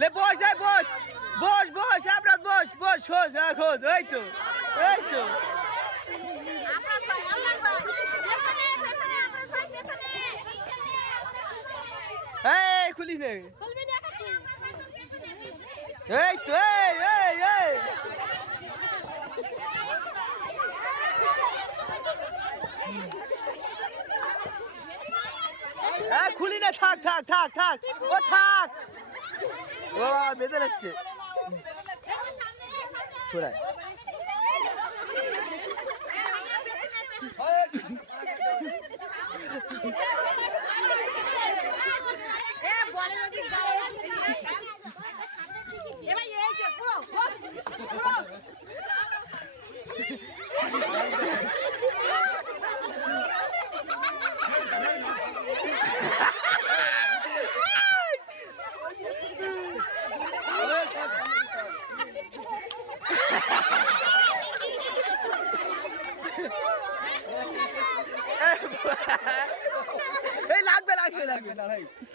লে বস বস বস বস আপনার বস বস খোঁজ খোঁজ এই তো এই তো এই খুলিস নে এই তো এই এই এই খুলি না থাক থাক থাক থাক ও থাক ও বেঁধে যাচ্ছে শোনায় লাগবে লাগবে লাগবে